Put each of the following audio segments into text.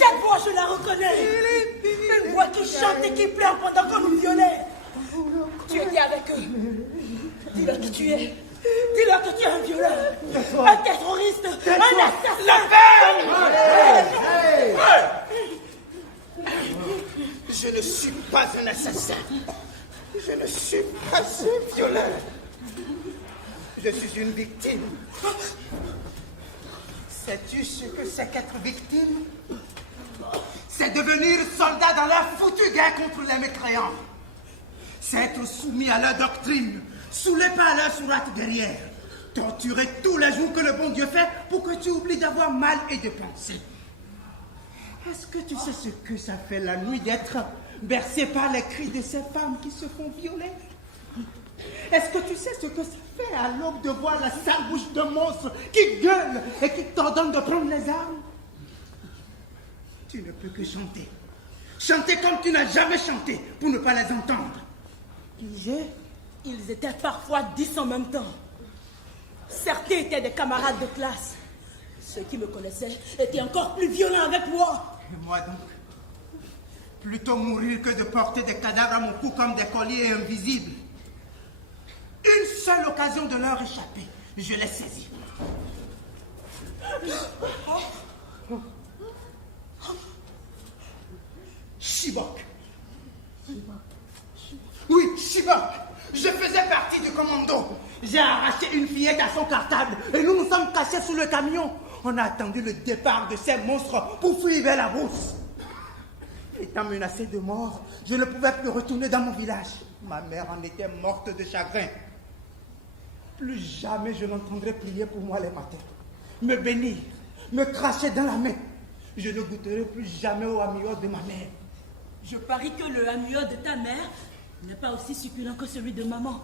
Cette voix, je la reconnais. Une voix qui chante et qui pleure pendant qu'on nous violait. Tu étais avec eux. Dis-leur qui tu es. Dis-leur que tu es un violeur, un terroriste, un assassin. Je ne suis pas un assassin. Je ne suis pas un violeur. Je suis une victime. Sais-tu ce que c'est qu'être victime? C'est devenir soldat dans leur foutue guerre contre les mécréants. C'est être soumis à leur doctrine, saoulé par leur sourate guerrière, torturé tous les jours que le bon Dieu fait pour que tu oublies d'avoir mal et de penser. Est-ce que tu sais ce que ça fait la nuit d'être bercé par les cris de ces femmes qui se font violer? Est-ce que tu sais ce que ça fait à l'aube de voir la sale bouche de monstres qui gueulent et qui t'ordonnent de prendre les armes? Tu ne peux que chanter. Chanter comme tu n'as jamais chanté pour ne pas les entendre. Ils étaient parfois 10 en même temps. Certains étaient des camarades de classe. Ceux qui me connaissaient étaient encore plus violents avec moi. Et moi donc, plutôt mourir que de porter des cadavres à mon cou comme des colliers invisibles. Une seule occasion de leur échapper, je l'ai saisie. Chibok. Oui, Chibok. Je faisais partie du commando. J'ai arraché une fillette à son cartable et nous nous sommes cachés sous le camion. On a attendu le départ de ces monstres pour fuir vers la brousse. Étant menacé de mort, je ne pouvais plus retourner dans mon village. Ma mère en était morte de chagrin. Plus jamais je n'entendrai prier pour moi les matins, me bénir, me cracher dans la main. Je ne goûterai plus jamais au amio de ma mère. Je parie que le amio de ta mère n'est pas aussi succulent que celui de maman.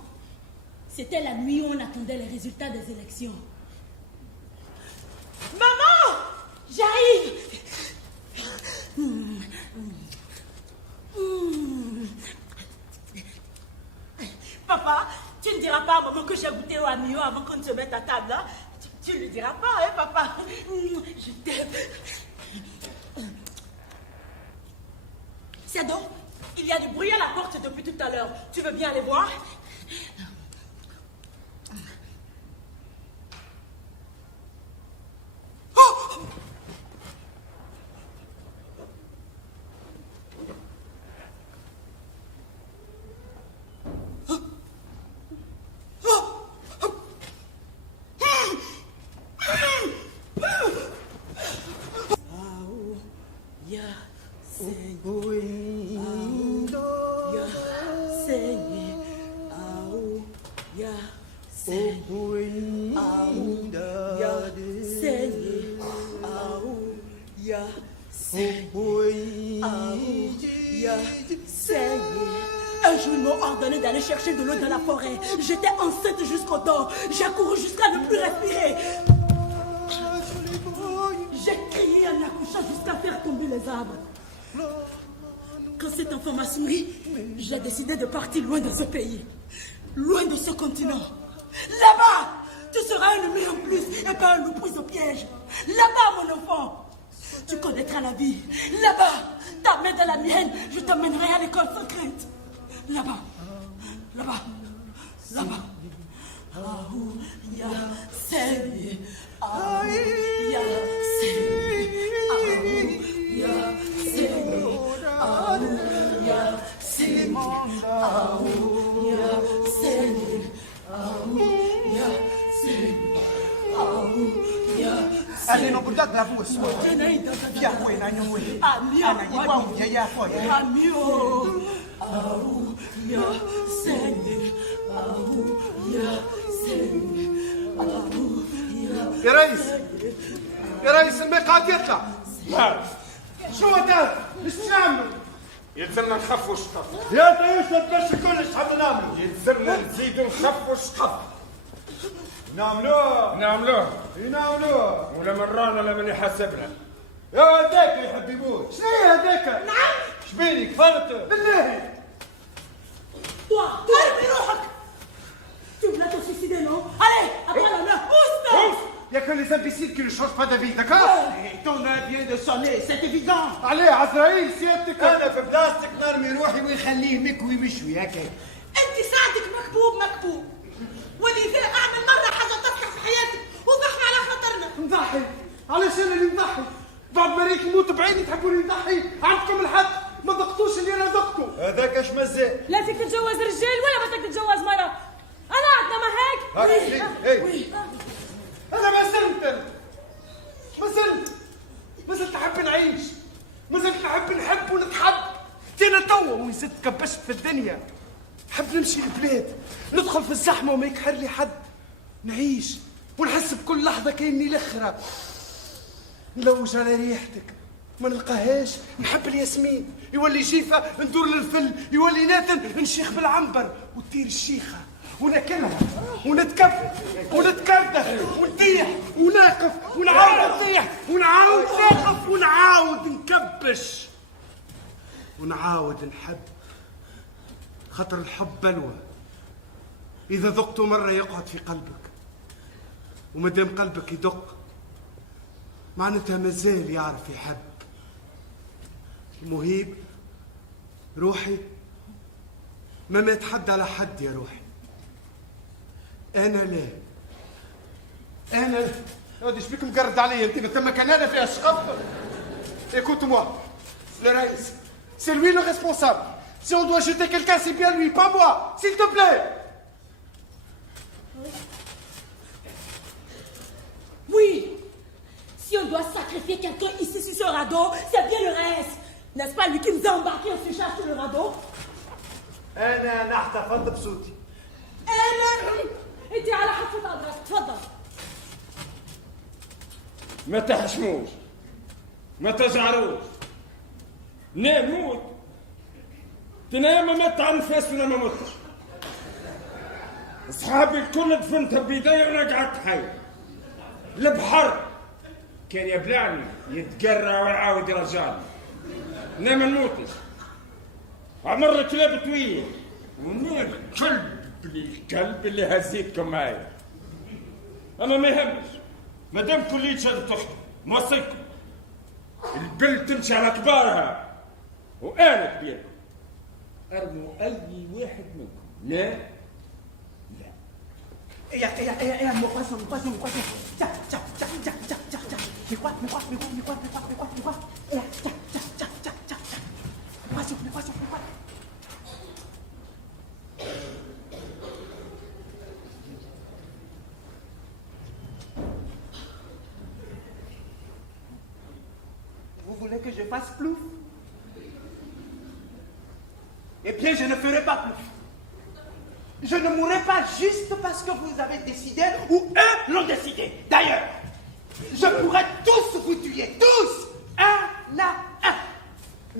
C'était la nuit où on attendait les résultats des élections. Maman! J'arrive! Papa, tu ne diras pas à maman que j'ai goûté au amio avant qu'on ne se mette à table, hein? Tu ne le diras pas, hein, papa? Je t'aime. C'est donc, il y a du bruit à la porte depuis tout à l'heure. Tu veux bien aller voir? Un jour, ils m'ont ordonné d'aller chercher de l'eau dans la forêt. J'étais enceinte jusqu'au dos. J'ai couru jusqu'à ne plus respirer. J'ai crié en accouchant jusqu'à faire tomber les arbres. Quand cette information m'est, j'ai décidé de partir loin de ce pays, loin de ce continent. Là-bas, tu seras un ennemi en plus et pas un loup pris au piège. Là-bas, mon enfant, tu connaîtras la vie. Là-bas, ta main dans la mienne, je t'emmènerai à l'école sans crainte. Là-bas, là-bas, là-bas. Ahou, ya, Seigneur. Ahou, ya, Seigneur. Ahou, ya, Seigneur. Ahou, ya, Seigneur. Ahou, ya, Seigneur. Ahou, ya, Seigneur. Ahou, ya, Allez, non, peut-être la vous aussi. Bien, oui, non, oui. Amio, Ahou, ya, Seigneur. Ahou, ya, Seigneur. Ahou, ya, يا ريس الماء قاعد يطلع. شو هذا؟ ايش نعملوا؟ يلزمنا نخفوا الشطف. يا تعيش تمشي كلش حاب نعملوا. يلزمنا نزيدوا نخفوا الشطف. نعملوه ولا من رانا لا من يحاسبنا. يا هذاك يا حبيبوت. شنو هي هذاك؟ نعم. شبينك فهمت؟ بالله. ارمي روحك. Tu voulais te suicider, non? Allez, après la main, pousse! Il n'y a que les imbéciles qui ne changent pas d'avis, d'accord? Ton heure vient de sonner, c'est évident. عليه عزرائيل سيادتك. انا في بلاستيك نرمي روحي ويخليه مكوي مشوي هكا. انت ساعدك مكبوب ولذا اعمل مره حاجه تضحك في حياتك وضحي على خاطرنا. نضحي؟ علاش انا اللي نضحي؟ بعد ما ريت نموت بعيني تحبوني نضحي؟ عندكم الحق ما ذقتوش اللي انا ذقته. هذاك اش مزال؟ لا فيك تتجوز رجال ولا بدك تتجوز مرة. أنا عندنا ما هيك؟ انا ما زلت نحب نعيش، ما زلت نحب ونتحب. انا توا وين زدت كبشت في الدنيا نحب نمشي البلاد، ندخل في الزحمه وما يكحر لي حد، نعيش ونحس بكل لحظه كاني الاخره. نلوج على ريحتك ما نلقاهاش، نحب الياسمين يولي جيفه ندور للفل، يولي ناتن نشيخ بالعنبر وتطير الشيخه وناكلها ونتكف ونتكردخ ونطيح وناقف ونعاود نطيح ونعاود ناقف ونعاود نكبش ونعاود نحب. خاطر الحب بلوى، إذا ذقته مرة يقعد في قلبك، ومادام قلبك يدق معناتها مازال يعرف يحب. المهيب روحي ما يتحدى على حد يا روحي. أنا هادي ايش بيك مقرد عليا انت؟ تما كان انا في اشخاص. Écoute-moi, le Reis, c'est lui le responsable. Si on doit jeter quelqu'un, c'est bien lui, pas moi, s'il te plaît. Oui, si on doit sacrifier quelqu'un ici sur ce radeau, c'est bien le reste. N'est-ce pas lui qui nous a embarqués en séchage sur le radeau? أنا نحتفظ بصوتي. أنت على حد صدرك، تفضل. ما تحشموش، ما تزعروش. نموت تنام مت على النفاس ولا ما متش. اصحابي الكل دفنتها بيدي وانا قعدت حي. البحر كان يبلعني يتقرع ويعاود يرجعني. انا ما نموتش. عمر كلاب طويل ونام الكلب اللي هزيتكم معايا. اما ما يهمش، مادام كلية شاد تخدم موصيكم. البل تمشي على كبارها وانا كبير. ارموا اي واحد منكم. لا Mon poisson. Tiens. Mais quoi? Mes poissons. Vous voulez que je fasse plouf? Eh bien, je ne ferai pas plouf. Je ne mourrai pas juste parce que vous avez décidé ou eux l'ont décidé. D'ailleurs, je pourrais tous vous tuer, tous, un à un.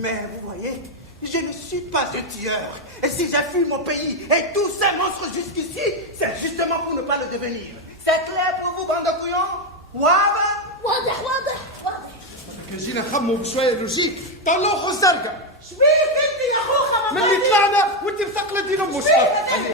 Mais vous voyez, je ne suis pas un tueur. Et si j'ai fui mon pays et tous ces monstres jusqu'ici, c'est justement pour ne pas le devenir. C'est clair pour vous, bande de couillons? واضح. كنجينا نخمو بشويه لوجيك طلعوا الزرقاء. شبيك انت يا خوخه؟ من اللي طلعنا وانت مثقله دين امك.